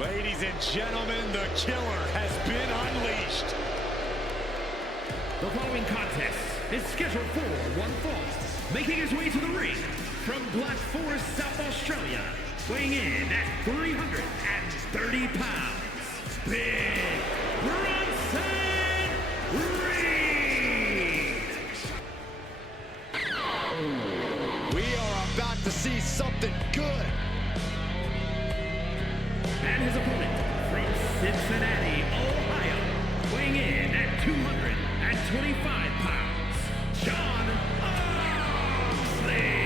Ladies and gentlemen, the killer has been unleashed. The following contest is scheduled for one fall. Making his way to the ring from Black Forest, South Australia, weighing in at 330 pounds, Big Bronson Reed. We are about to see something good. And his opponent from Cincinnati, Ohio, weighing in at 225 pounds, John Moxley.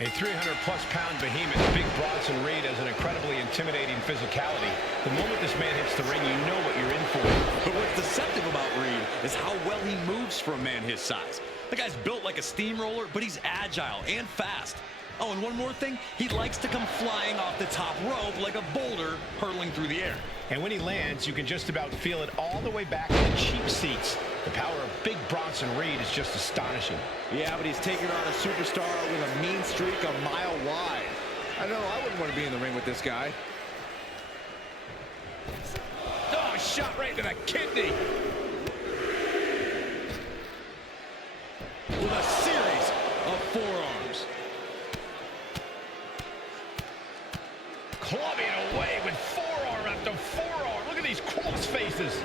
A 300-plus pound behemoth, Big Bronson Reed has an incredibly intimidating physicality. The moment this man hits the ring, you know what you're in for. But what's deceptive about Reed is how well he moves for a man his size. The guy's built like a steamroller, but he's agile and fast. Oh, and one more thing, he likes to come flying off the top rope like a boulder hurtling through the air. And when he lands, you can just about feel it all the way back to the cheap seats. The power of Big Bronson Reed is just astonishing. Yeah, but he's taking on a superstar with a mean streak a mile wide. I know, I wouldn't want to be in the ring with this guy. Oh, shot right to the kidney. With a series of forearms. Clubbing away with forearm after forearm. Look at these cross faces.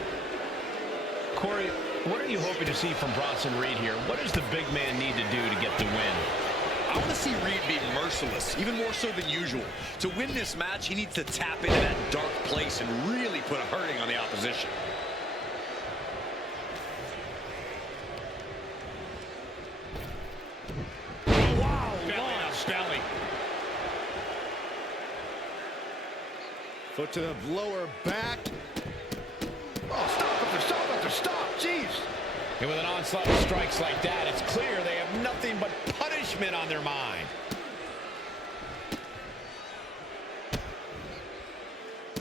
Corey, what are you hoping to see from Bronson Reed here? What does the big man need to do to get the win? I want to see Reed be merciless, even more so than usual. To win this match, he needs to tap into that dark place and really put a hurting on the opposition. Wow, launch belly. Foot to the lower back. Oh, stop after stop after stop. Jeez. And with an onslaught of strikes like that, it's clear they have nothing but punishment on their mind.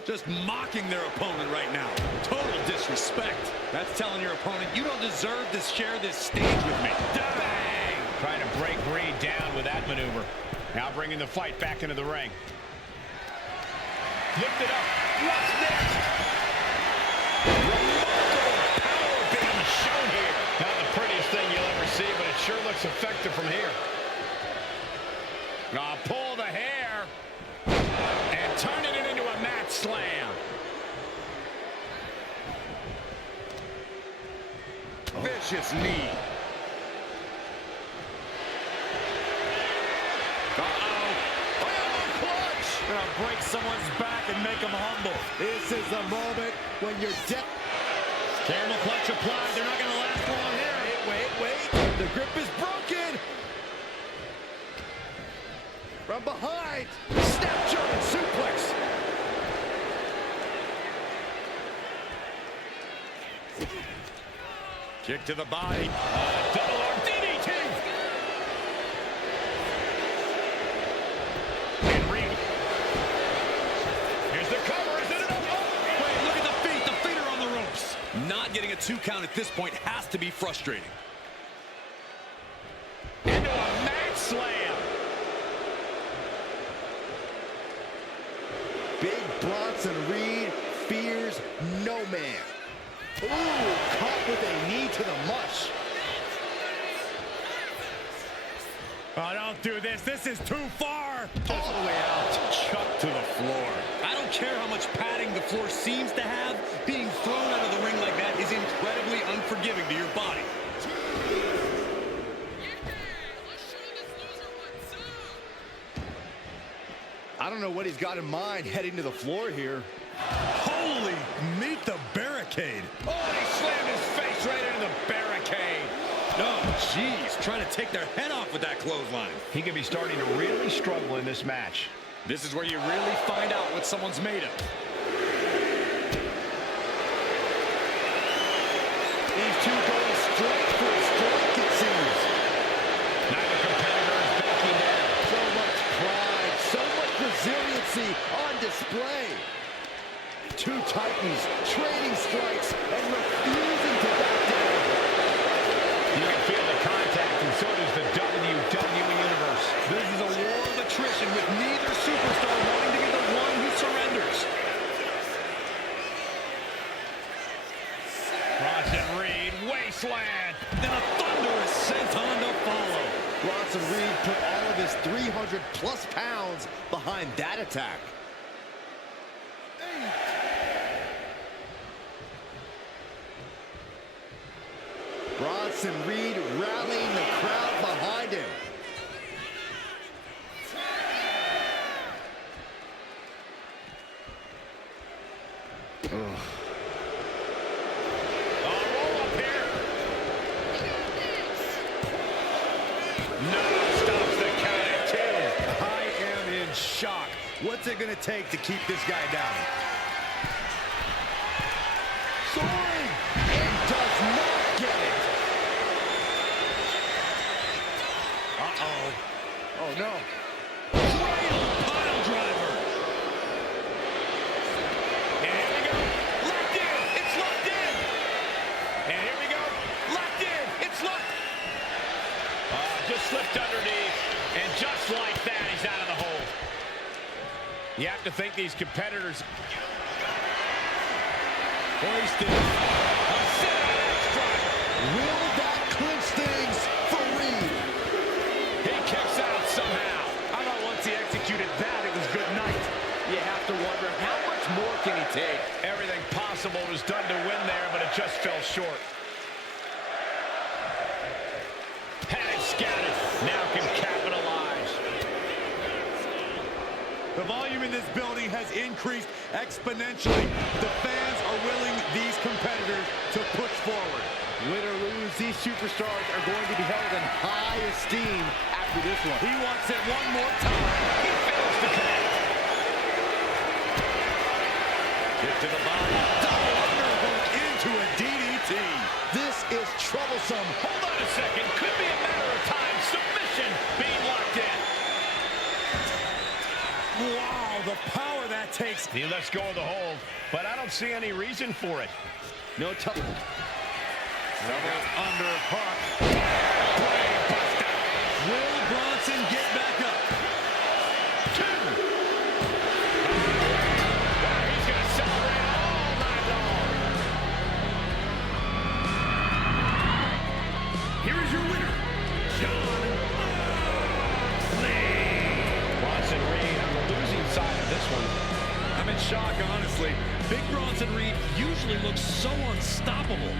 Just mocking their opponent right now. Total disrespect. That's telling your opponent, you don't deserve to share this stage with me. Bang! Trying to break Reed down with that maneuver. Now bringing the fight back into the ring. Lift it up. What's next? Remarkable power being shown here. Not the prettiest thing you'll ever see, but it sure looks effective from here. Pull the hair. And turning it into a mat slam. Vicious knee. Gonna break someone's back and make them humble. This is the moment when you're dead. Camel clutch applied. They're not gonna last long here. Wait. The grip is broken. From behind. Snap German suplex. Kick to the body. Double arm DDT. And Reed. Here's the cover. Is it enough? Oh, wait, look at the feet. The feet are on the ropes. Not getting a 2 count at this point has to be frustrating. Into a mat slam. Big Bronson Reed fears no man. Ooh, caught with a knee to the mush. Oh, don't do this. This is too far. All the way out. Chuck to the floor. I don't care how much padding the floor seems to have. Being thrown out of the ring like that is incredibly unforgiving to your body. I don't know what he's got in mind heading to the floor here. Holy, meet the barricade. Oh, and he slammed his face right into the barricade. Oh, jeez, trying to take their head off with that clothesline. He could be starting to really struggle in this match. This is where you really find out what someone's made of. These two going straight for a strike, it seems. Neither competitor is backing down. So much pride, so much resiliency on display. Two titans trading strikes and refusing to back down. his 300-plus pounds behind that attack. Bronson Reed rallying the crowd behind him. Shock. What's it going to take to keep this guy down? Soaring! And does not get it. Uh-oh. Oh, no. Cradle pile driver. And here we go. Locked in. It's locked in. And here we go. Locked in. It's locked. Just slipped underneath. And just like that, he's out of the hold. You have to think these competitors... Hoisted. A driver. Will that clinch things for Reed? He kicks out somehow. I thought once he executed that, it was good night. You have to wonder, how much more can he take? Everything possible was done to win there, but it just fell short. Had it scouted. Now can capitalize. The volume in this building has increased exponentially. The fans are willing these competitors to push forward. Win or lose, these superstars are going to be held in high esteem after this one. He wants it one more time. He fails to connect. Get to the body. Double underhook into a DDT. This is troublesome. Hold on a second. Could be a matter of time. Submission being locked in. Wow, the power that takes. He lets go of the hold, but I don't see any reason for it. No trouble. Double underhook. Will Bronson get back up? Two. He's going to celebrate all night long. Here is your winner, John Moxley. Bronson Reed on the losing side of this one. I'm in shock, honestly. Big Bronson Reed usually looks so unstoppable.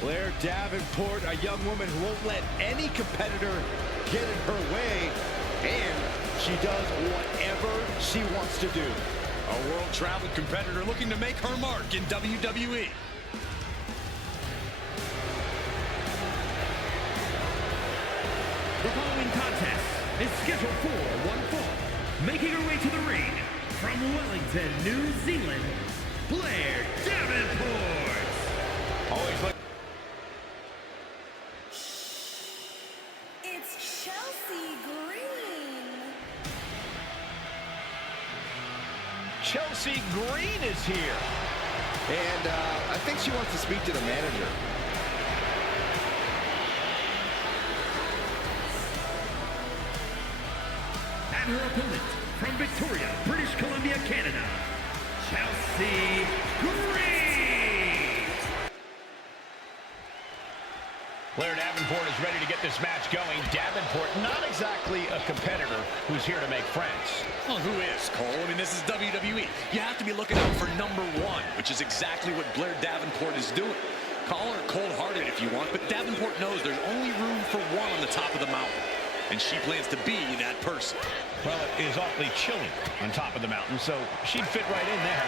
Blair Davenport, a young woman who won't let any competitor get in her way, and she does whatever she wants to do. A world-traveled competitor looking to make her mark in WWE. The following contest is scheduled for one fall. Making her way to the ring from Wellington, New Zealand, Blair Davenport. Always look. It's Chelsea Green. Chelsea Green is here. And I think she wants to speak to the manager. And her opponent from Victoria, British Columbia, Canada, Chelsea Green. Blair Davenport is ready to get this match going. Davenport, not exactly a competitor who's here to make friends. Well, who is, Cole? I mean, this is WWE. You have to be looking out for number one, which is exactly what Blair Davenport is doing. Call her cold-hearted if you want, but Davenport knows there's only room for one on the top of the mountain, and she plans to be that person. Well, it is awfully chilly on top of the mountain, so she'd fit right in there.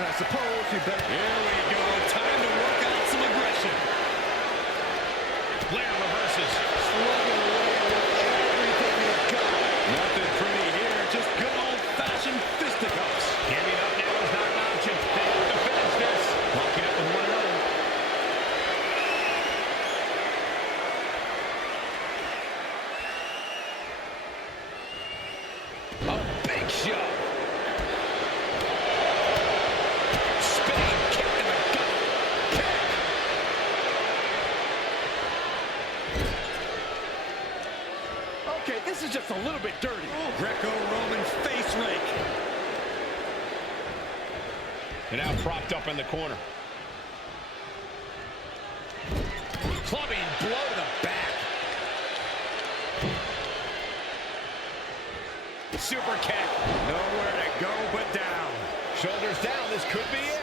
And I suppose you better... Here we go. Time to work out some aggression. Blair reverses. Slugging away with everything they've got. Nothing pretty here, just good old-fashioned fisticuffs. Giving up now is not an option. They have to finish this. Locking up with one another. A big shot. Spinning kick in the gut. Kick. This is just a little bit dirty. Greco-Roman face rake. And now propped up in the corner. Clubbing blow to the back. Super kick. Nowhere to go but down. Shoulders down. This could be it.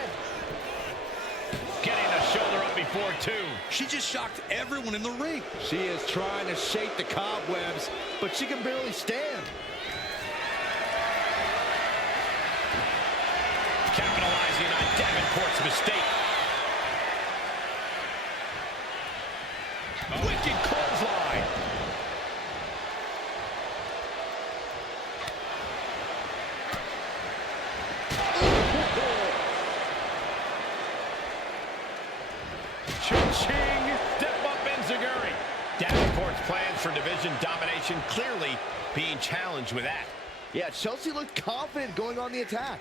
Getting a shoulder up before two. She just shocked everyone in the ring. She is trying to shake the cobwebs, but she can barely stand. Capitalizing on Davenport's mistake. Wicked clothesline. Cha-ching! Step up Enziguri. Davenport's plans for division domination clearly being challenged with that. Yeah, Chelsea looked confident going on the attack.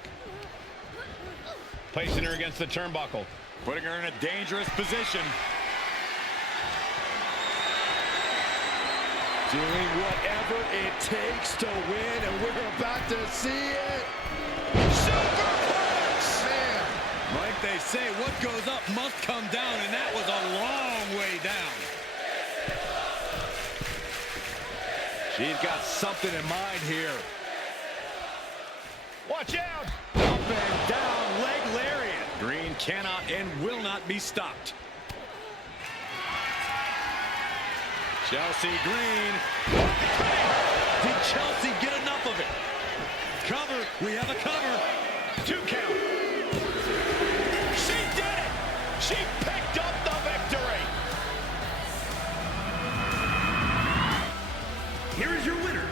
Placing her against the turnbuckle. Putting her in a dangerous position. Doing whatever it takes to win, and we're about to see it. Superplex! Man. Like they say, what goes up must come down, and that was a long way down. She's got something in mind here. Watch out! Up and down, leg lariat. Green cannot and will not be stopped. Chelsea Green. Did Chelsea get enough of it? Cover. We have a cover. 2 count. She did it! She picked up the victory! Here is your winner,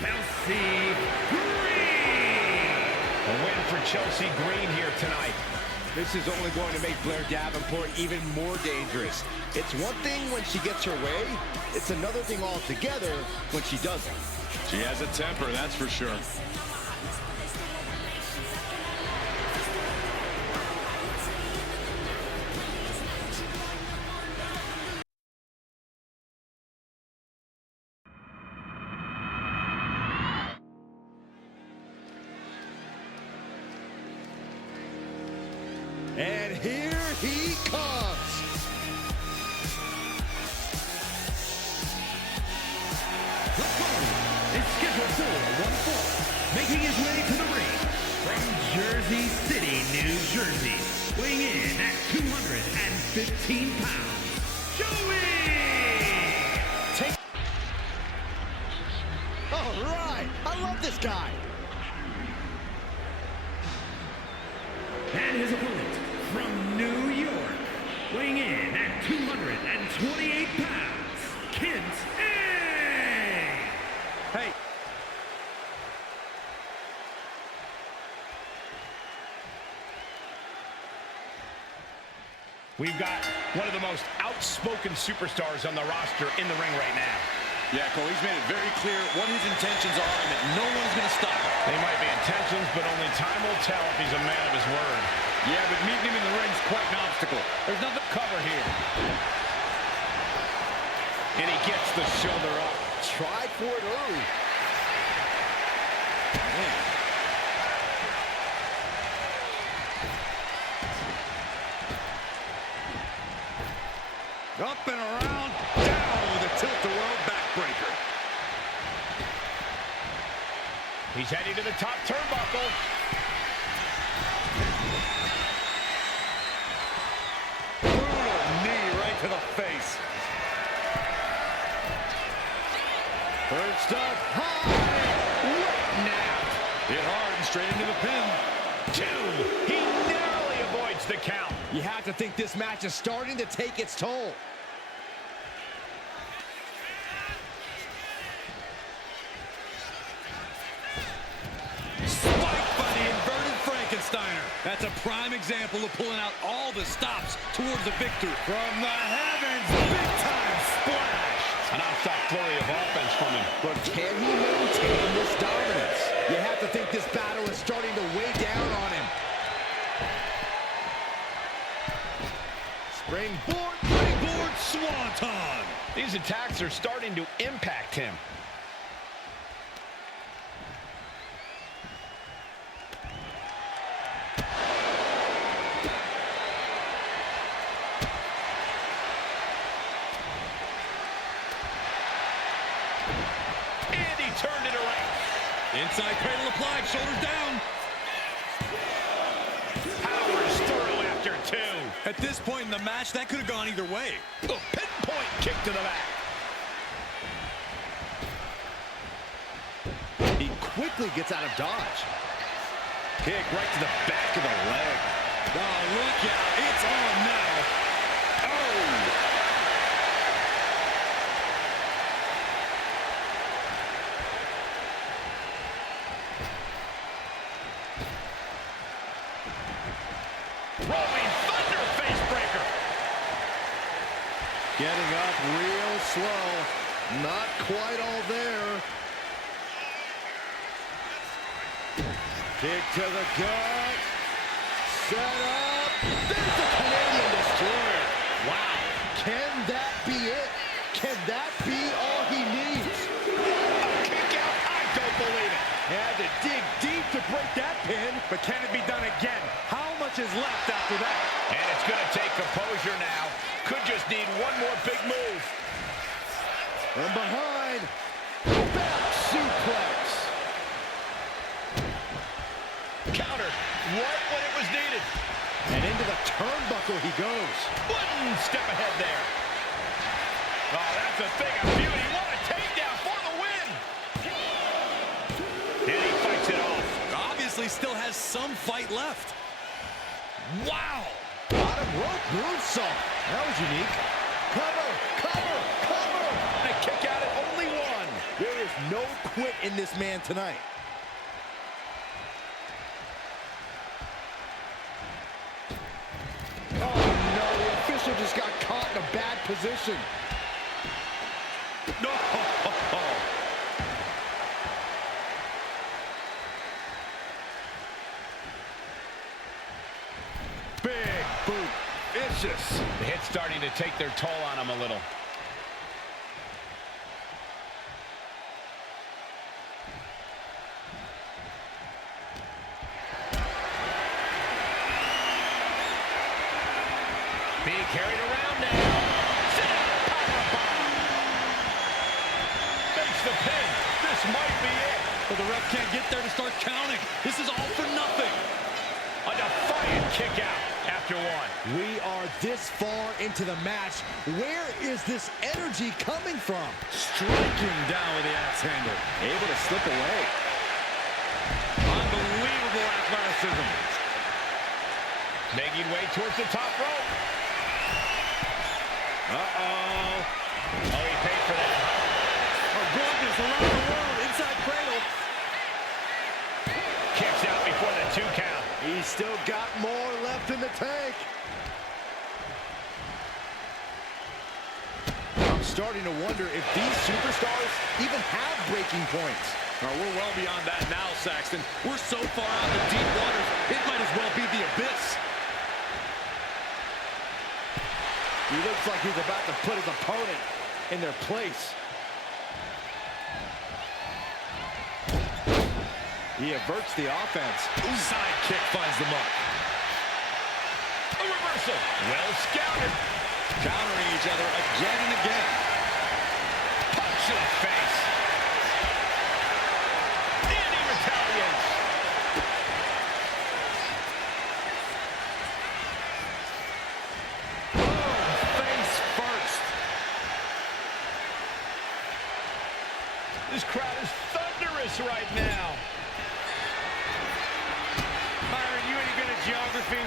Chelsea Green. A win for Chelsea Green here tonight. This is only going to make Blair Davenport even more dangerous. It's one thing when she gets her way. It's another thing altogether when she doesn't. She has a temper, that's for sure. And here he comes. The following is scheduled for one fall, making his way to the ring from Jersey City, New Jersey, weighing in at 215 pounds, Joey! All right, I love this guy. And his opponent from New York, weighing in at 228 pounds, Kent A. Hey. We've got one of the most outspoken superstars on the roster in the ring right now. Yeah, Cole, he's made it very clear what his intentions are and that no one's going to stop him. They might be intentions, but only time will tell if he's a man of his word. Yeah, but meeting him in the ring's quite an obstacle. There's nothing to cover here. And he gets the shoulder up. Tried for it early. Man. Up and around, down with a tilt-a-whirl backbreaker. He's heading to the top turnbuckle. Brutal knee right to the face. First up, high. Right now. Hit hard and straight into the pin. 2. He narrowly avoids the count. You have to think this match is starting to take its toll. Spiked by the inverted Frankensteiner. That's a prime example of pulling out all the stops towards the victory. From the heavens, big-time splash. An outside flurry of offense from him. But can he maintain this dominance? You have to think this battle is starting to weigh down on him. Springboard Swanton. These attacks are starting to impact him. turned it around. Inside cradle applied, shoulders down. Powers through after two. At this point in the match, that could have gone either way. A pinpoint kick to the back. He quickly gets out of dodge. Kick right to the back of the leg. Oh, look out. It's on now. Oh! Rolling thunder face breaker. Getting up real slow. Not quite all there. Kick to the gut. Set up. There's the Canadian Destroyer. Wow. Can that be it? Can that be all he needs? A kick out. I don't believe it. Had to dig deep to break that pin. But can it be done again? How much is left after that? And it's going to take composure now. Could just need one more big move. From behind. Back suplex. Counter. Right when it was needed. And into the turnbuckle he goes. One step ahead there. Oh, that's a thing of beauty. What a takedown for the win. And he fights it off. Obviously still has some fight left. Wow. Bottom rope moonsault. That was unique. Cover, cover, cover. And a kick out at only one. There is no quit in this man tonight. Oh no, the official just got caught in a bad position. No! Big boot. Vicious. The hit's starting to take their toll on him a little. Being carried around now. Sit out, powerbomb. Makes the pin. This might be it. But the ref can't get there to start counting. This is all for nothing. A defiant kick out after one. We are this far into the match. Where is this energy coming from? Striking down with the axe handle. Able to slip away. Unbelievable athleticism. Making way towards the top rope. Uh-oh. Oh, he paid for that. Oh, goodness, around the world, inside cradle. Kicks out before the 2 count. He's still got more left in the tank. I'm starting to wonder if these superstars even have breaking points. Oh, we're well beyond that now, Saxton. We're so far out in the deep waters, it might as well be the abyss. He looks like he's about to put his opponent in their place. He averts the offense. Side kick finds the mark. A reversal. Well scouted. Countering each other again and again. Punch in the face. And he retaliates. Face first. This crowd is thunderous right now. Byron, you any good at geography?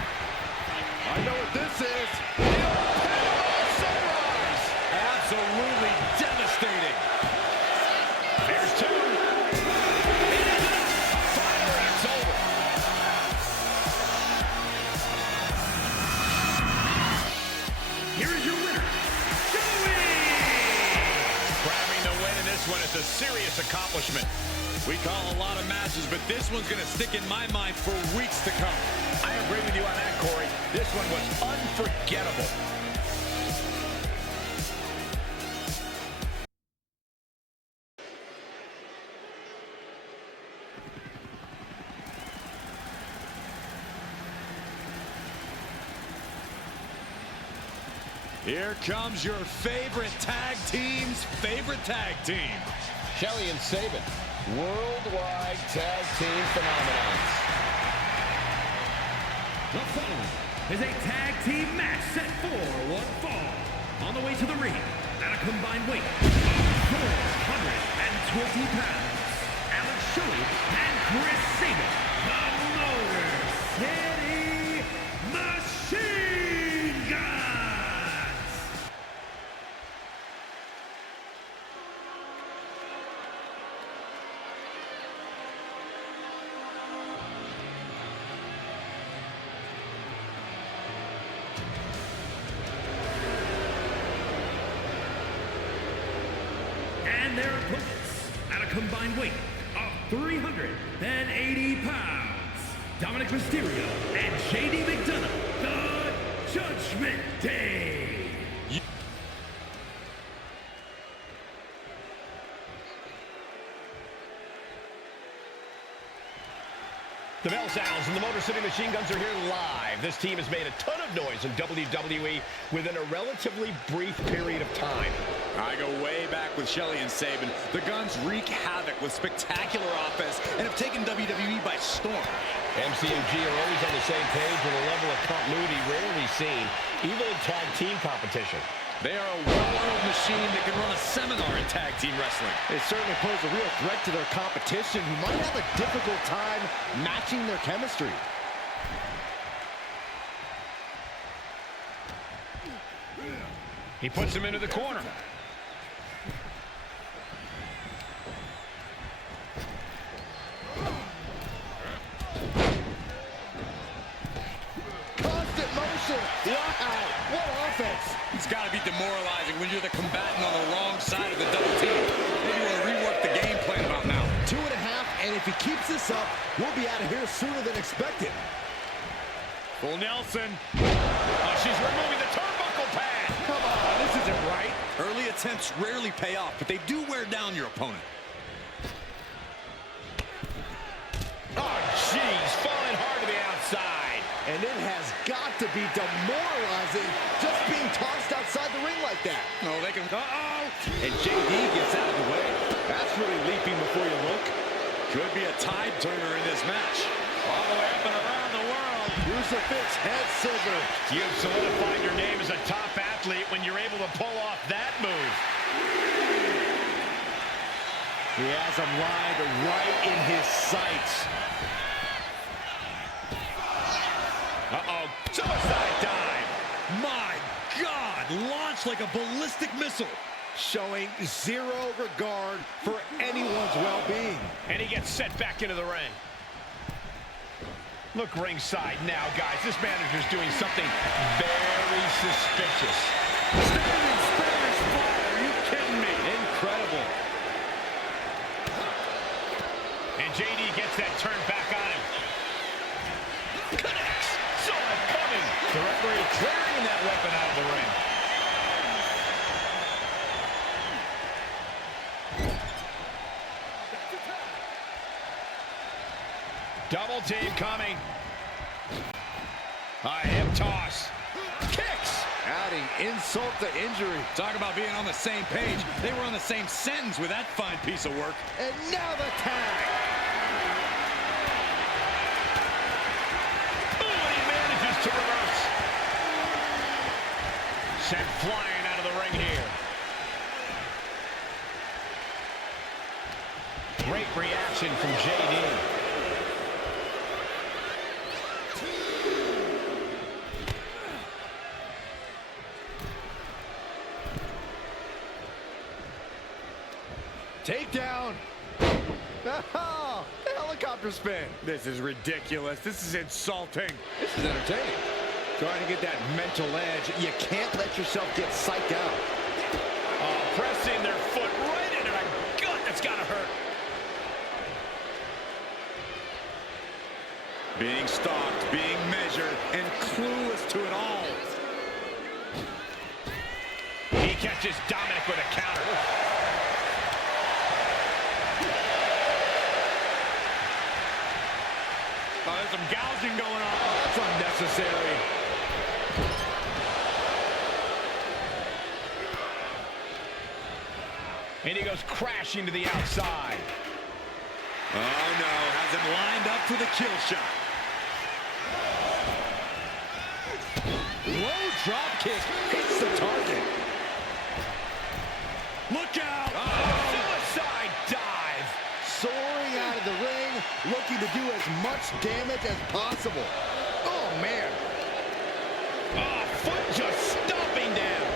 I know what this is. Sunrise. Absolutely devastating. There's 2. Finally, it's over. Here is your winner, Joey! Grabbing the win in this one is a serious accomplishment. We call a lot of matches, but this one's going to stick in my mind for weeks to come. I agree with you on that, Corey. This one was unforgettable. Here comes your favorite tag team's favorite tag team. Shelly and Sabin, worldwide tag team phenomenons. The following is a tag team match set for one fall. On the way to the ring, at a combined weight of 420 pounds, Alex Shelley and Chris Sabin, the Motor City Machine Guns. And their opponents, at a combined weight of 380 pounds, Dominic Mysterio and JD McDonough, the Judgment Day. The bell sounds and the Motor City Machine Guns are here live. This team has made a ton of noise in WWE within a relatively brief period of time. I go way back with Shelly and Sabin. The Guns wreak havoc with spectacular offense and have taken WWE by storm. MC and G are always on the same page with a level of continuity rarely seen, even in tag team competition. They are a well-oiled machine that can run a seminar in tag team wrestling. They certainly pose a real threat to their competition, who might have a difficult time matching their chemistry. He puts him into the corner. Constant motion. Wow, what offense. It's got to be demoralizing when you're the combatant on the wrong side of the double team. Maybe you want to rework the game plan about now. 2.5, and if he keeps this up, we'll be out of here sooner than expected. Full Nelson. Oh, she's removing the turnbuckle pad. Come on, this isn't right. Early attempts rarely pay off, but they do wear down your opponent. Oh, jeez, falling hard to the outside. And it has got to be demoralizing just being tossed outside the ring like that. No, they can... Uh-oh! And JD gets out of the way. That's really leaping before you look. Could be a tide turner in this match. All the way up and around the world. Crucifix head scissor. You've solidified your name as a top athlete when you're able to pull off that move. He has him lined right in his sights. Uh-oh, suicide dive. My God, launched like a ballistic missile. Showing zero regard for anyone's well-being. And he gets set back into the ring. Look ringside now, guys. This manager's doing something very suspicious. Standing Spanish fly, are you kidding me? Incredible. And JD gets that turn back on him. Connects. Saw it coming. The referee clearing that weapon out of the ring. Double team coming. Hip toss. Kicks. Adding insult to injury. Talk about being on the same page. They were on the same sentence with that fine piece of work. And now the tag. Ooh, and he manages to reverse. Sent flying out of the ring here. Great reaction from JD. Takedown. Oh, the helicopter spin. This is ridiculous. This is insulting. This is entertaining. Trying to get that mental edge. You can't let yourself get psyched out. Pressing their foot right into the gut. That's got to hurt. Being stalked, being measured, and clueless to it all. He catches Dominic with a counter. Oh, there's some gouging going on. That's unnecessary. And he goes crashing to the outside. Oh, no. Has him lined up for the kill shot. Low drop kick hits the target. Look out. Suicide dive. Soaring out of the ring, looking to do as much damage as possible. Oh, man. Oh, foot just stomping down.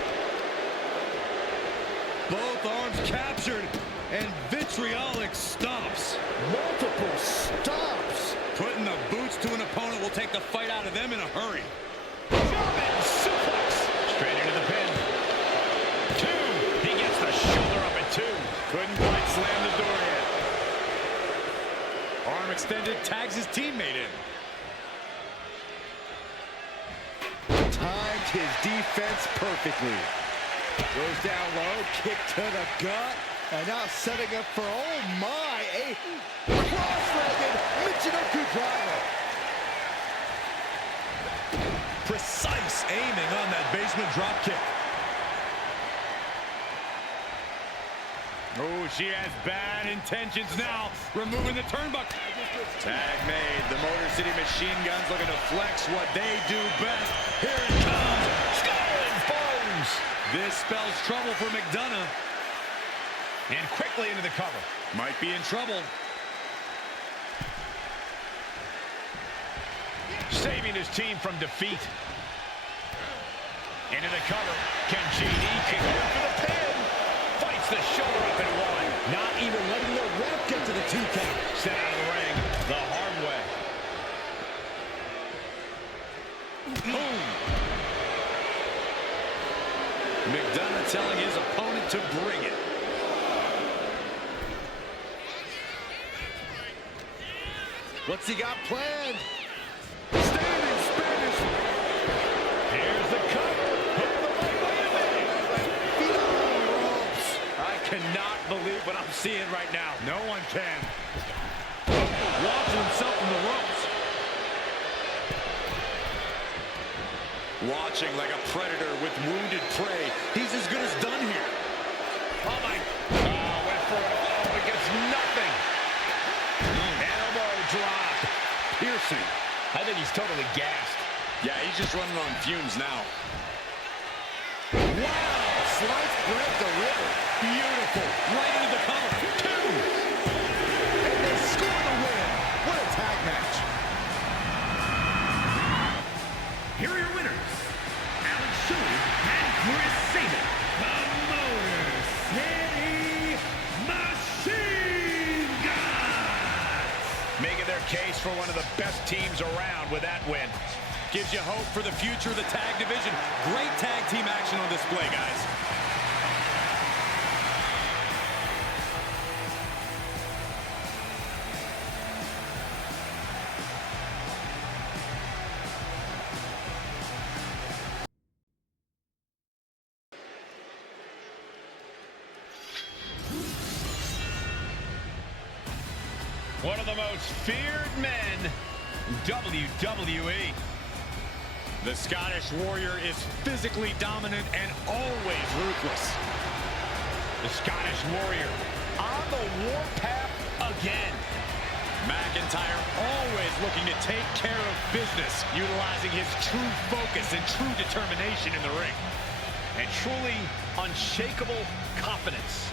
Both arms captured, and vitriolic stomps. Multiple stomps. Putting the boots to an opponent will take the fight out of them in a hurry. German suplex. Straight into the pin. 2. He gets the shoulder up at 2. Couldn't quite slam the door yet. Arm extended, tags his teammate in. Timed his defense perfectly. Goes down low, kick to the gut. And now setting up for, oh my, a cross-legged Michinoku driver. Precise aiming on that basement drop kick. Oh, she has bad intentions now. Removing the turnbuckle. Tag made. The Motor City Machine Guns looking to flex what they do best. Here it comes. Skull and bones. This spells trouble for McDonough. And quickly into the cover. Might be in trouble. Saving his team from defeat. Into the cover. Can JD kick out for the pin? Fights the shoulder up and 1. Not even letting the ref get to the 2 count. Sent out of the ring the hard way. Boom. McDonough telling his opponent to bring it. What's he got planned? Standing Spanish. Here's the cover. Feet on the ropes. I cannot believe what I'm seeing right now. No one can. Launching himself from the ropes. Watching like a predator with wounded prey. He's as good as done here. Oh, my. Oh, went for it all, but gets nothing. Elbow drop. Piercing. I think he's totally gassed. Yeah, he's just running on fumes now. Wow, sliced bread delivered. Beautiful. Right into the cover. 2. And they score the win. What a tag match. Here are your winners, Alex Shelley and Chris Sabin, the Motor City Machine Guns. Making their case for one of the best teams around with that win. Gives you hope for the future of the tag division. Great tag team action on display, guys. One of the most feared men in WWE. The Scottish Warrior is physically dominant and always ruthless. The Scottish Warrior on the warpath again. McIntyre always looking to take care of business, utilizing his true focus and true determination in the ring. And truly unshakable confidence.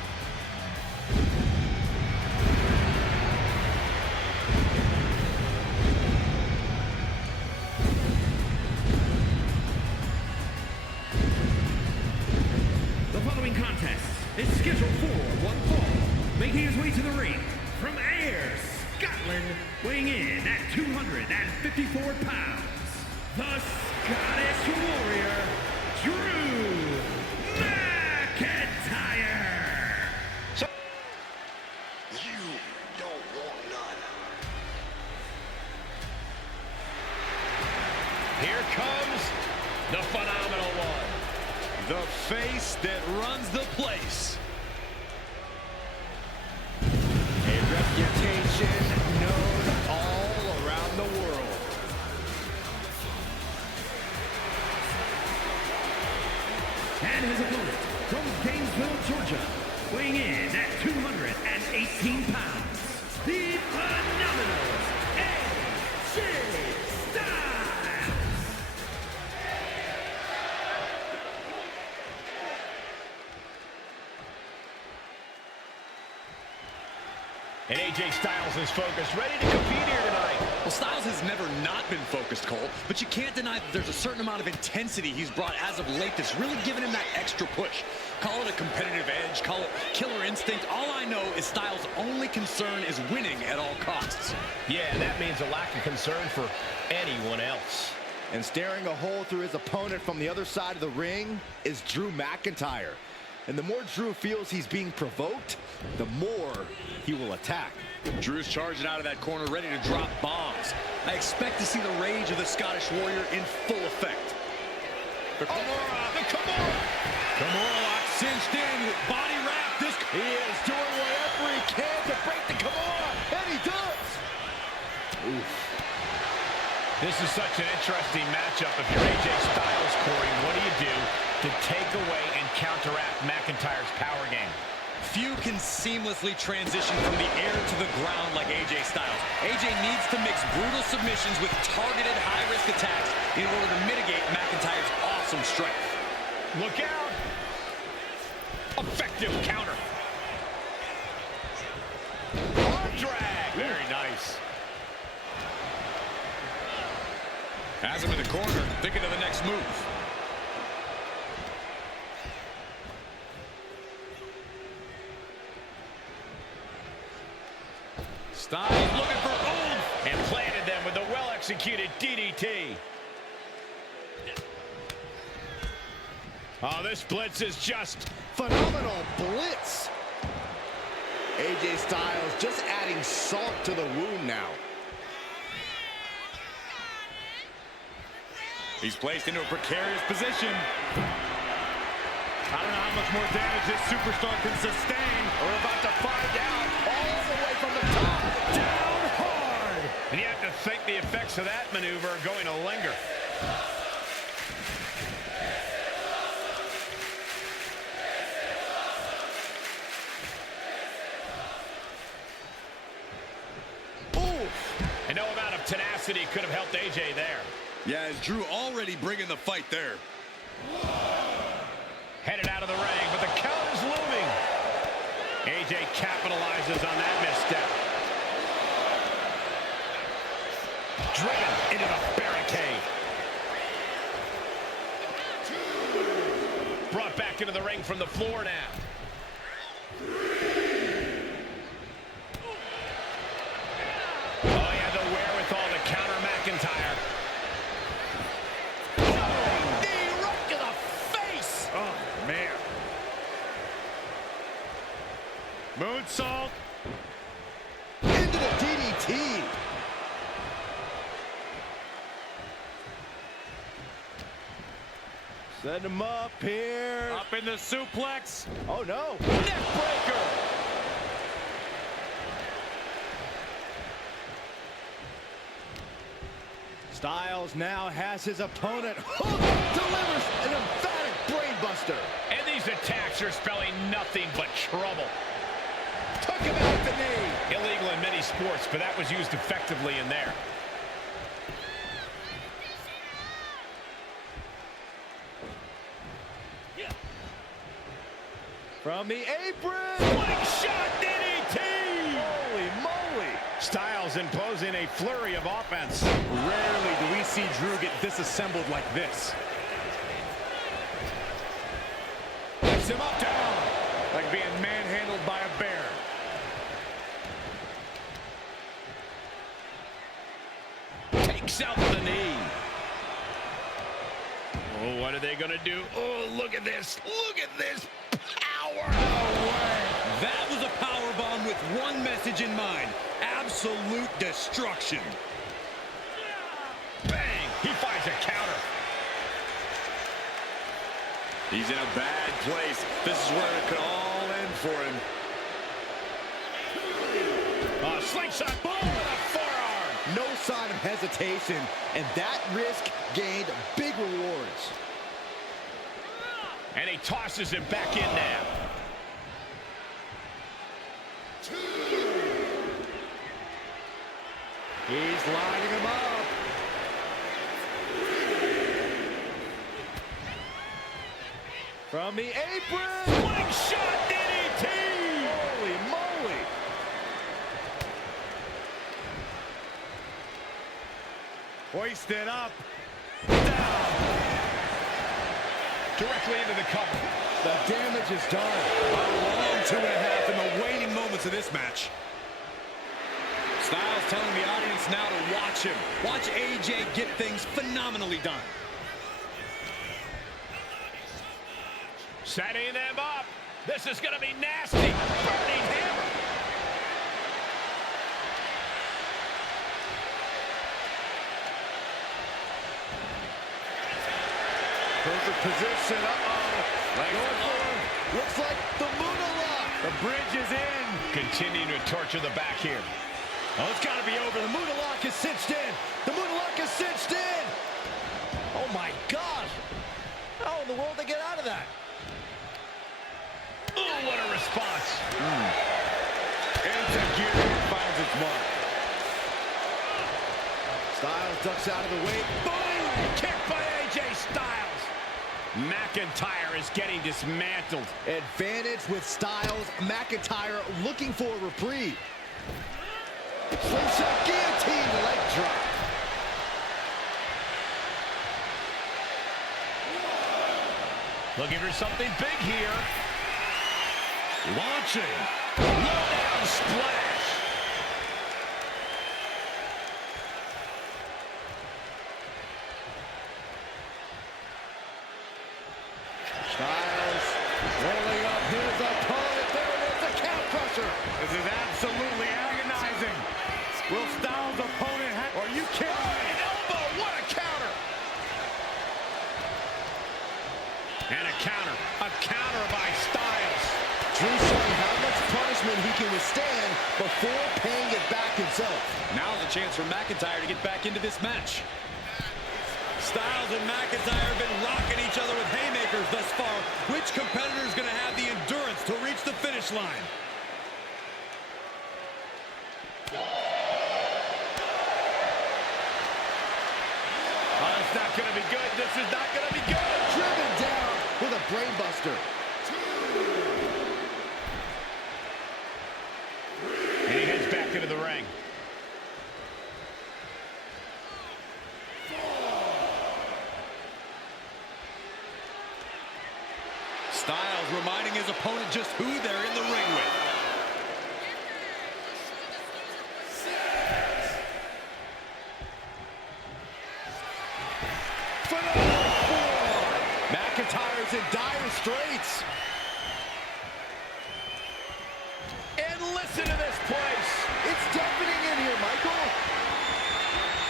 The following contest is scheduled for one fall, making his way to the ring from Ayr, Scotland, weighing in at 254 pounds, the Scottish Warrior, Drew McIntyre. You don't want none. Here comes the phenomenal one. The face that runs the place. A reputation known all around the world. And his opponent from Gainesville, Georgia, weighing in at 218 pounds, the phenomenal AJ Styles. And AJ Styles is focused, ready to compete here tonight. Well, Styles has never not been focused, Cole, but you can't deny that there's a certain amount of intensity he's brought as of late that's really given him that extra push. Call it a competitive edge, call it killer instinct. All I know is Styles' only concern is winning at all costs. Yeah, and that means a lack of concern for anyone else. And staring a hole through his opponent from the other side of the ring is Drew McIntyre. And the more Drew feels he's being provoked, the more he will attack. Drew's charging out of that corner, ready to drop bombs. I expect to see the rage of the Scottish Warrior in full effect. The Kimura! Kimura lock cinched in, body wrap. He is doing whatever he can to break the Kimura, and he does. Oof. This is such an interesting matchup. If you're AJ Styles, Corey, what do you do to take away and counteract McIntyre's power game? Few can seamlessly transition from the air to the ground like AJ Styles. AJ needs to mix brutal submissions with targeted high-risk attacks in order to mitigate McIntyre's awesome strength. Look out! Effective counter. Arm drag. Very nice. Has him in the corner, thinking of the next move. Styles looking for oomph. And planted them with a well-executed DDT. Oh, this blitz is just Phenomenal blitz. AJ Styles just adding salt to the wound now. He's placed into a precarious position. I don't know how much more damage this superstar can sustain. We're about to find out, all the way from the top, down hard. And you have to think the effects of that maneuver are going to linger. And no amount of tenacity could have helped AJ there. Yeah, as Drew already bringing the fight there. Headed out of the ring, but the count is looming. AJ capitalizes on that misstep. Driven into the barricade. Brought back into the ring from the floor now. Oh, yeah, the wherewithal to counter McIntyre. Knee right to the face. Oh, man. Moonsault. Into the DDT. Set him up here. Up in the suplex. Oh, no. Neck breaker. Styles now has his opponent hooked, delivers an emphatic brainbuster. And these attacks are spelling nothing but trouble. Took him out the knee. Illegal in many sports, but that was used effectively in there. From the apron. Slingshot DDT! Holy moly. Styles imposing a flurry of offense. Rarely do we see Drew get disassembled like this. Puts him up down. Like being manhandled by a bear. Takes out the knee. Oh, what are they going to do? Oh, look at this. Look at this power. No way. That was a power bomb with one message in mind. Absolute destruction. Bang! He finds a counter. He's in a bad place. This is where it could all end for him. Slingshot boom with a forearm. No sign of hesitation, and that risk gained big rewards. And he tosses him back in now. He's lining him up. From the apron. Slingshot DDT. Holy moly. Hoisted up. Down. Directly into the cover. The damage is done. A long 2.5 in the waiting moments of this match. Styles telling the audience now to watch him. Watch AJ get things phenomenally done. Setting them up. This is going to be nasty. Burning hammer. Perfect position. Looks like the Moonalock. The bridge is in. Continuing to torture the back here. Oh, it's got to be over. The Moonalock is cinched in. The Moonalock is cinched in. Oh, my God. How in the world did they get out of that? Oh, what a response. Executed. Finds its mark. Styles ducks out of the way. Boom! Kick by AJ Styles. McIntyre is getting dismantled. Advantage with Styles. McIntyre looking for a reprieve. Slingshot guillotine, leg drop. Looking for something big here. Launching. Lowdown splash. Styles rolling up his opponent. There it is, the count crusher. This is absolutely agonizing. Will Styles' opponent are you kidding me? An elbow, what a counter. And a counter by Styles. Drew showing how much punishment he can withstand before paying it back himself. Now's a chance for McIntyre to get back into this match. Styles and McIntyre have been rocking each other with haymakers thus far. Which competitor is going to have the endurance to reach the finish line? Oh, it's not going to be good. This is not going to be good. Driven down with a brainbuster. And he heads back into the ring. Styles reminding his opponent just who they're in the ring with. McIntyre's in dire straits. And listen to this place. It's deafening in here, Michael.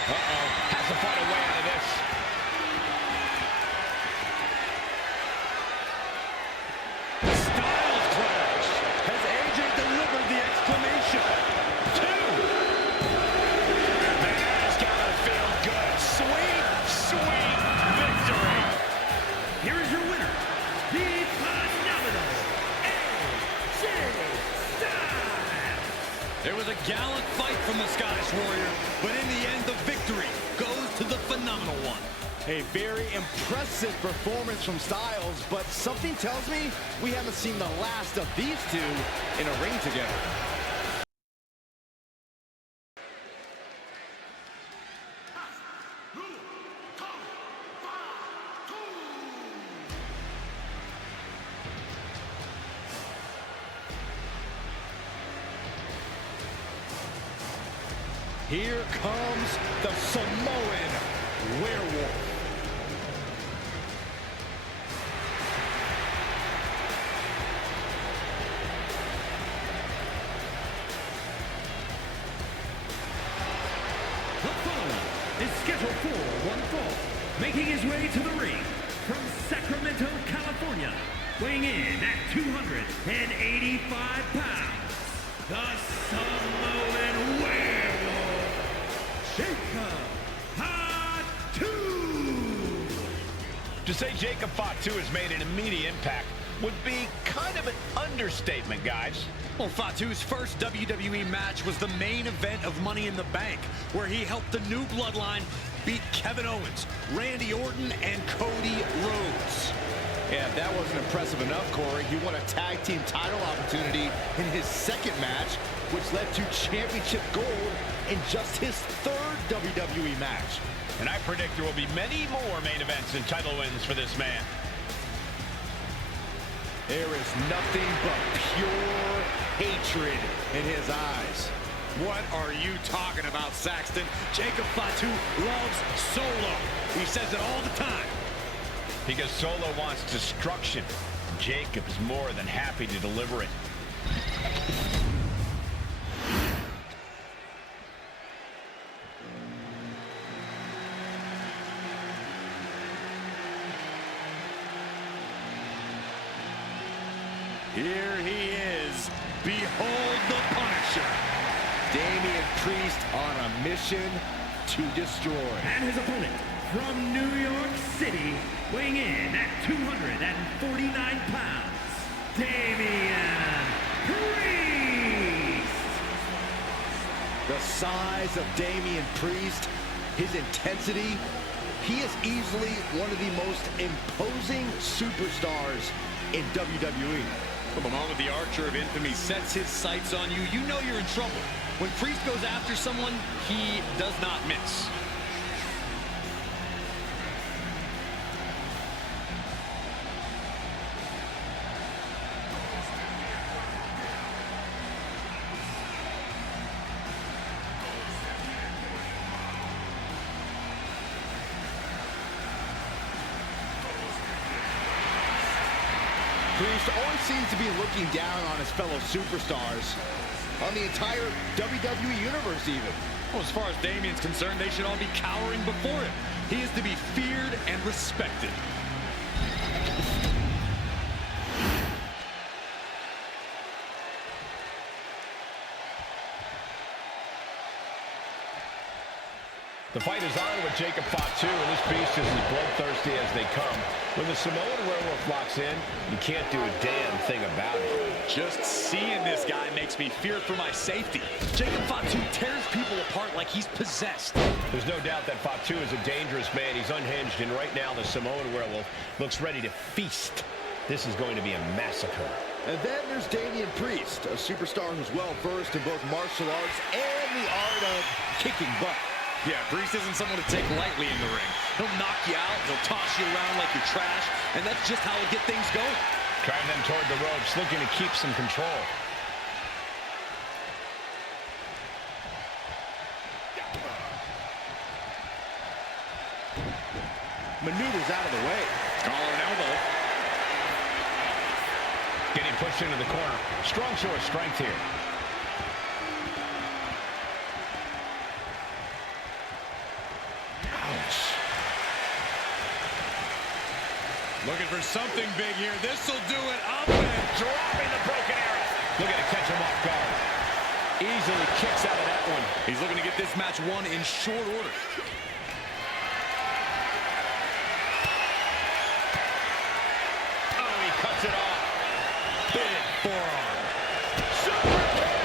Uh-oh. Has to find a way out of this. Styles clash. Has AJ delivered the exclamation? 2. Man, it's gotta feel good. Sweet, sweet victory. Here is your winner, the phenomenal AJ Styles. There was a gallant fight from the Scottish Warrior, but in the end, the victory goes to the phenomenal one. A very impressive performance from Styles, but something tells me we haven't seen the last of these two in a ring together. Here comes the Samoan Werewolf. The following is scheduled for one fall, making his way to the ring from Sacramento, California, weighing in at 285 pounds, the Samoan Werewolf, Jacob Fatu. To say Jacob Fatu has made an immediate impact would be kind of an understatement, guys. Well, Fatu's first WWE match was the main event of Money in the Bank, where he helped the new bloodline beat Kevin Owens, Randy Orton, and Cody Rhodes. Yeah, if that wasn't impressive enough, Corey, he won a tag team title opportunity in his second match, which led to championship gold in just his third WWE match. And I predict there will be many more main events and title wins for this man. There is nothing but pure hatred in his eyes. What are you talking about, Saxton? Jacob Fatu loves Solo. He says it all the time. Because Solo wants destruction. Jacob is more than happy to deliver it. Here he is. Behold the Punisher. Damian Priest on a mission to destroy. And his opponent from New York City, weighing in at 249 pounds, Damian Priest. The size of Damian Priest, his intensity, he is easily one of the most imposing superstars in WWE. From the moment the Archer of Infamy sets his sights on you, you know you're in trouble. When Priest goes after someone, he does not miss. Priest always seems to be looking down on his fellow superstars, on the entire WWE Universe even. Well, as far as Damian's concerned, they should all be cowering before him. He is to be feared and respected. The fight is on with Jacob Fatu, and this beast is as bloodthirsty as they come. When the Samoan werewolf locks in, you can't do a damn thing about it. Just seeing this guy makes me fear for my safety. Jacob Fatu tears people apart like he's possessed. There's no doubt that Fatu is a dangerous man. He's unhinged, and right now the Samoan werewolf looks ready to feast. This is going to be a massacre. And then there's Damian Priest, a superstar who's well-versed in both martial arts and the art of kicking butt. Yeah, Priest isn't someone to take lightly in the ring. He'll knock you out, he'll toss you around like you're trash, and that's just how he'll get things going. Driving them toward the ropes, looking to keep some control. Maneuvers out of the way. Collar and elbow. Getting pushed into the corner. Strong show of strength here. Looking for something big here. This will do it. Up and Dropping the broken arrow. Looking to catch him off guard. Easily kicks out of that one. He's looking to get this match won in short order. Oh, he cuts it off. Big forearm. Super kick.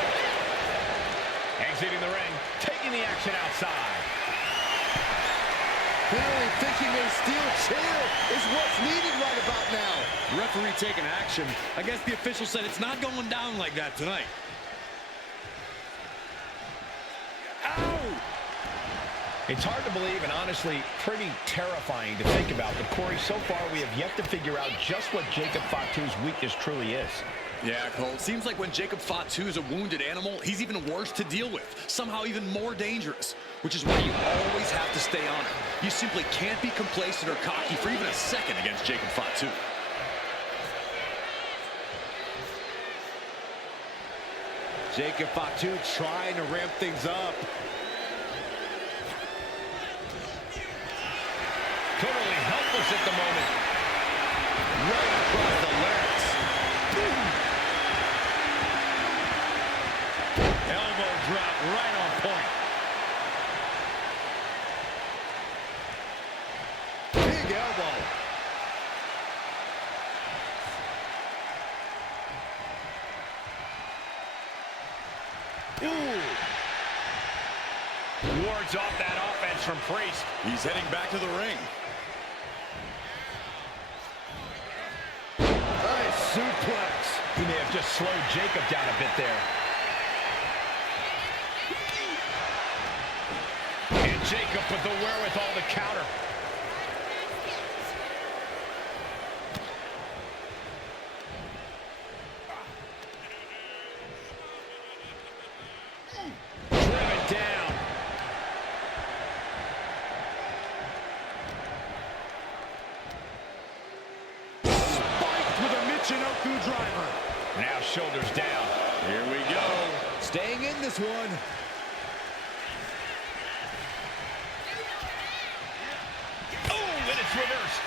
Exiting the ring. Taking the action outside. Clearly thinking a steel chair is what's needed right about now. Referee taking action. I guess the official said it's not going down like that tonight. Ow! It's hard to believe and honestly pretty terrifying to think about. But Corey, so far we have yet to figure out just what Jacob Fatu's weakness truly is. Yeah, Cole. It seems like when Jacob Fatu is a wounded animal, he's even worse to deal with. Somehow even more dangerous. Which is why you always have to stay on it. You simply can't be complacent or cocky for even a second against Jacob Fatu. Jacob Fatu trying to ramp things up. Totally helpless at the moment. Right across the larynx. Elbow drop right on point. Big elbow. boards off that offense from Priest. He's heading back to the ring. Nice suplex. He may have just slowed Jacob down a bit there. And Jacob with the wherewithal to counter. Driven down. Spiked with a Michinoku driver. Now shoulders down. Here we go. Staying in this one. Oh, and it's reversed.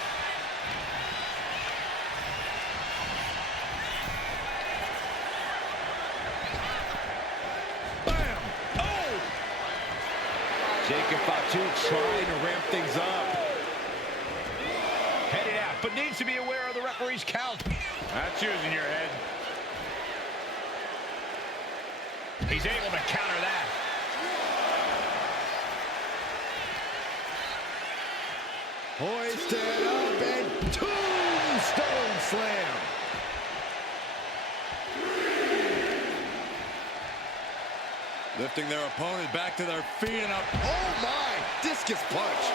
Bam. Oh. Jacob Fatu trying to ramp things up. Headed out, but needs to be aware of the referee's count. That's using your head. He's able to counter that. Hoisted up and tombstone slam. Lifting their opponent back to their feet and up. Oh my, discus punch.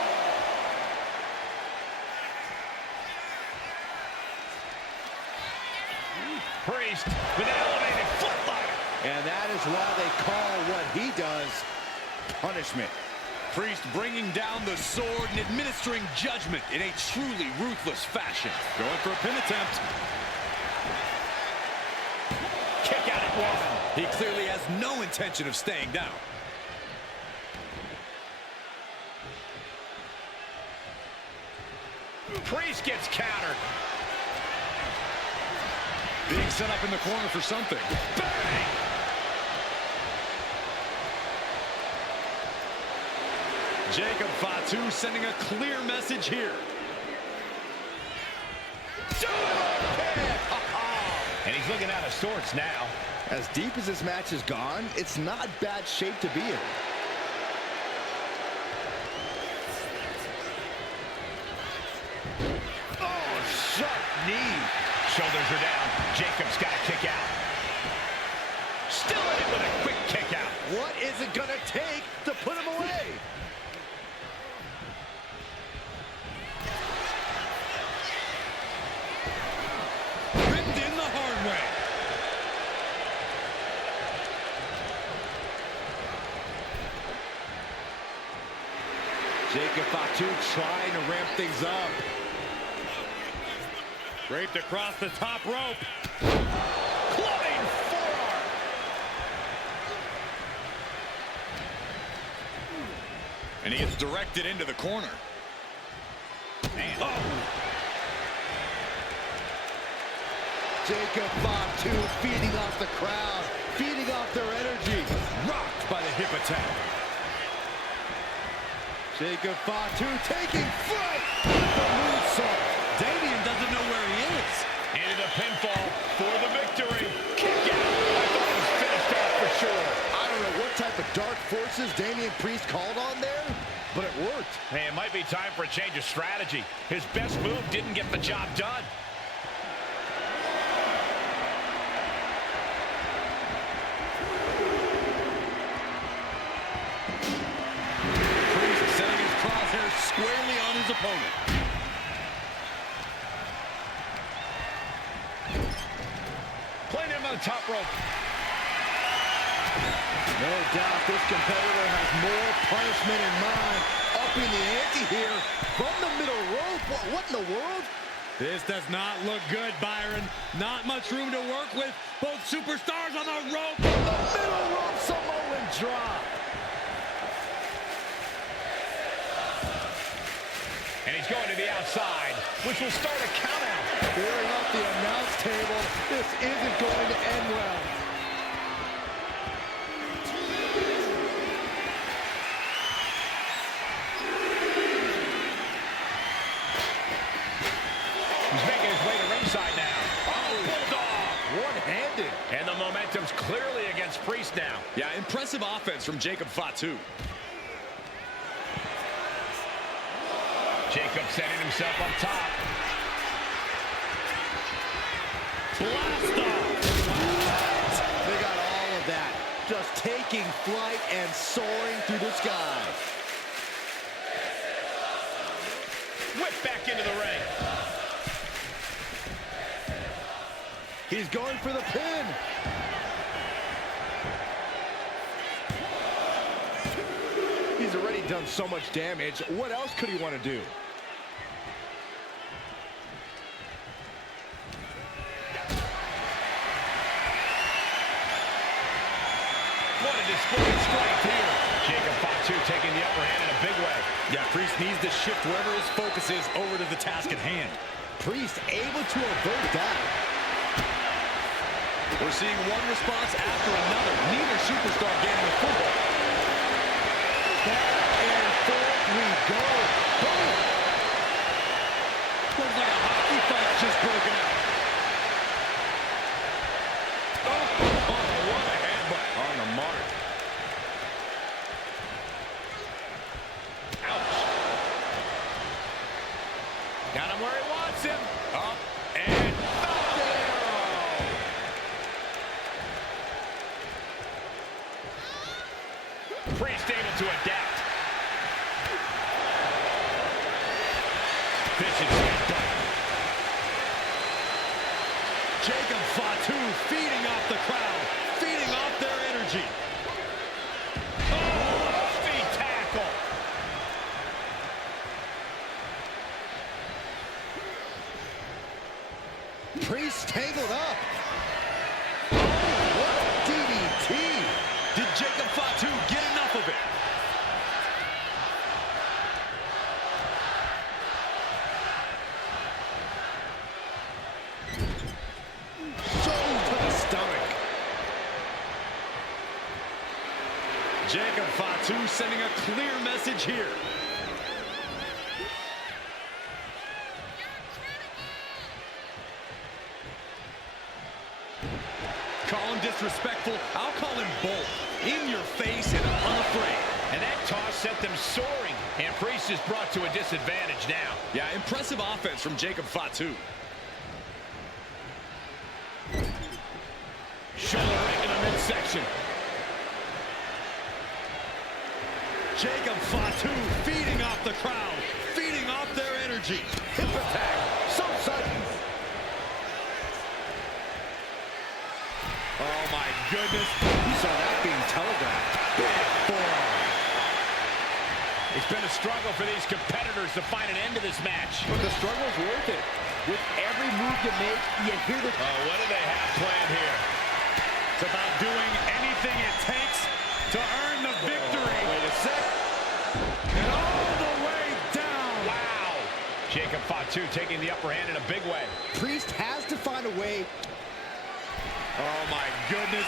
Priest with an elevated footliner. And that is why they call what he does punishment. Priest bringing down the sword and administering judgment in a truly ruthless fashion. Going for a pin attempt. Kick out at one. He clearly has no intention of staying down. Priest gets countered. Being set up in the corner for something. Bang! Jacob Fatu sending a clear message here. And he's looking out of sorts now. As deep as this match has gone, it's not bad shape to be in. Oh, sharp knee. Shoulders are down. Jacob's got to kick out. Still in it with a quick kick out. What is it gonna take to put him away? Pinned in the hard way. Jacob Fatu trying to ramp things up. Draped across the top rope. Clubbing forearm. And he gets directed into the corner. Man. Jacob Fatu feeding off the crowd, feeding off their energy. Rocked by the hip attack. Jacob Fatu taking flight with the moonsault. Damien doesn't know where he is. Into the pinfall for the victory. Kick out. I thought it was finished off for sure. I don't know what type of dark forces Damian Priest called on there, but it worked. Hey, it might be time for a change of strategy. His best move didn't get the job done. Priest setting his crosshairs squarely on his opponent. Playing him on the top rope. No doubt this competitor has more punishment in mind. Upping the ante here from the middle rope. What in the world? This does not look good, Byron. Not much room to work with. Both superstars on the rope. The middle rope Samoan drop. And he's going to the outside, which will start a count out. Clearing up the announce table. This isn't going to end well. He's making his way to ringside now. Oh, bulldog! One-handed. And the momentum's clearly against Priest now. Yeah, impressive offense from Jacob Fatu. Jacob setting himself up top. Blast off. They got all of that. Just taking flight and soaring through the sky. Whip back into the ring. He's going for the pin. He's already done so much damage. What else could he want to do? What a display of strength here. Jacob Fatu taking the upper hand in a big way. Yeah, Priest needs to shift wherever his focus is over to the task at hand. Priest able to avert that. We're seeing one response after another. Neither superstar gaining a foothold. Back and forth we go. Boom. Looks like a hockey fight just broken out. Oh, what a headbutt on the mark. Ouch. Got him where he wants him. Up and Falcon arrow. Priest able to adapt. Vicious headbutt. Jacob Fatu feeding off the crowd, feeding off their energy. Oh, feet tackle. Priest tangled up. Oh, what a DDT. Did Jacob Fatu get enough of it? Shoulder to the stomach. Jacob Fatu sending a clear message here. Call him disrespectful, I'll call him bold. In your face and unafraid. And that toss sent them soaring. And Priest is brought to a disadvantage now. Yeah, impressive offense from Jacob Fatu. Shoulder right in the midsection. Jacob Fatu feeding off the crowd, feeding off their energy. Hip attack. So sudden. Oh my goodness. You saw that being telegraphed. Big forearm. It's been a struggle for these competitors to find an end to this match. But the struggle's worth it. With every move you make, you hear the... Oh, what do they have planned here? It's about doing anything it takes to earn the victory. Wait a sec. And all the way down. Wow. Jacob Fatu taking the upper hand in a big way. Priest has to find a way. Oh my goodness.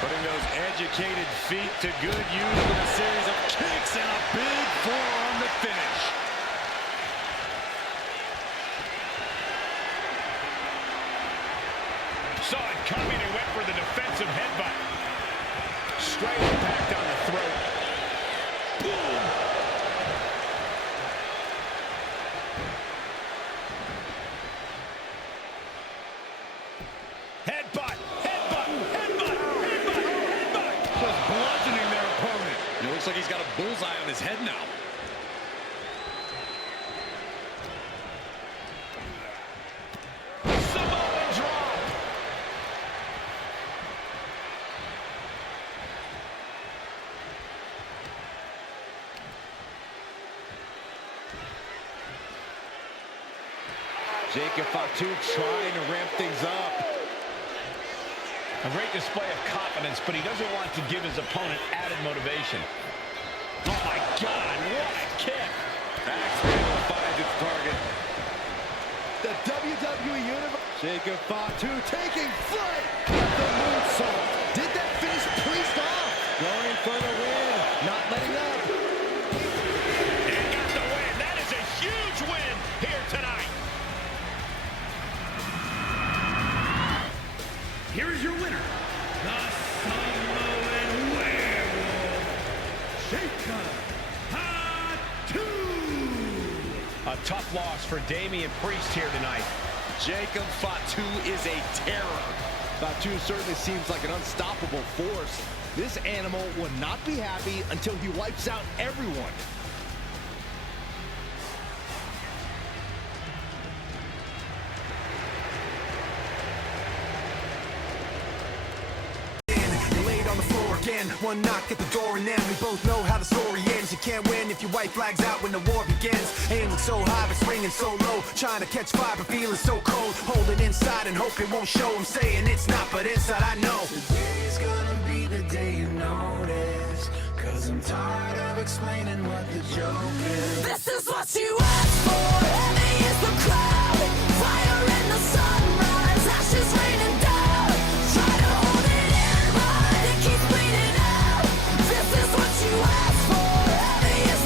Putting those educated feet to good use with a series of kicks and a big forearm to finish. Saw it coming and went for the defensive headbutt. Straight impact on the throat. Boom. Headbutt, headbutt, headbutt, headbutt, headbutt. Just bludgeoning their opponent. It looks like he's got a bullseye on his head now. Samoan drop. Jacob Fatu trying to ramp things up. A great display of confidence, but he doesn't want to give his opponent added motivation. Oh my God, what a kick. Axe handle finds its target. The WWE Universe. Jacob Fatu taking flight. The moonsault. Did that finish Priest off? Going for the win. Not letting up. And got the win. That is a huge win here tonight. Fatu. A tough loss for Damian Priest here tonight. Jacob Fatu is a terror. Fatu certainly seems like an unstoppable force. This animal will not be happy until he wipes out everyone. One knock at the door and then we both know how the story ends. You can't win if your white flag's out when the war begins. Aiming so high but swinging so low, trying to catch fire but feeling so cold. Holding inside and hope it won't show. I'm saying it's not, but inside I know today's gonna be the day you notice, 'cause I'm tired of explaining what the joke is. This is what you asked for. Heavy is the crowd. Fire in the sunrise. Ashes raining down. Try to hold it in, but it keeps bleeding out. This is what you asked for. Heavy is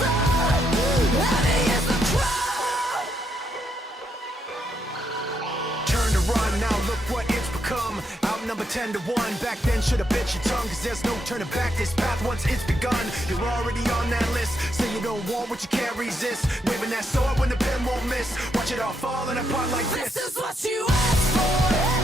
the crowd. Turn to run, now look what it's become. Outnumbered 10-1. Back then should've bit your tongue, 'cause there's no turning back. This path once it's begun, you're already on that list. Say you don't want what you can't resist. Waving that sword when the pen won't miss. Watch it all falling apart like this. This is what you asked for.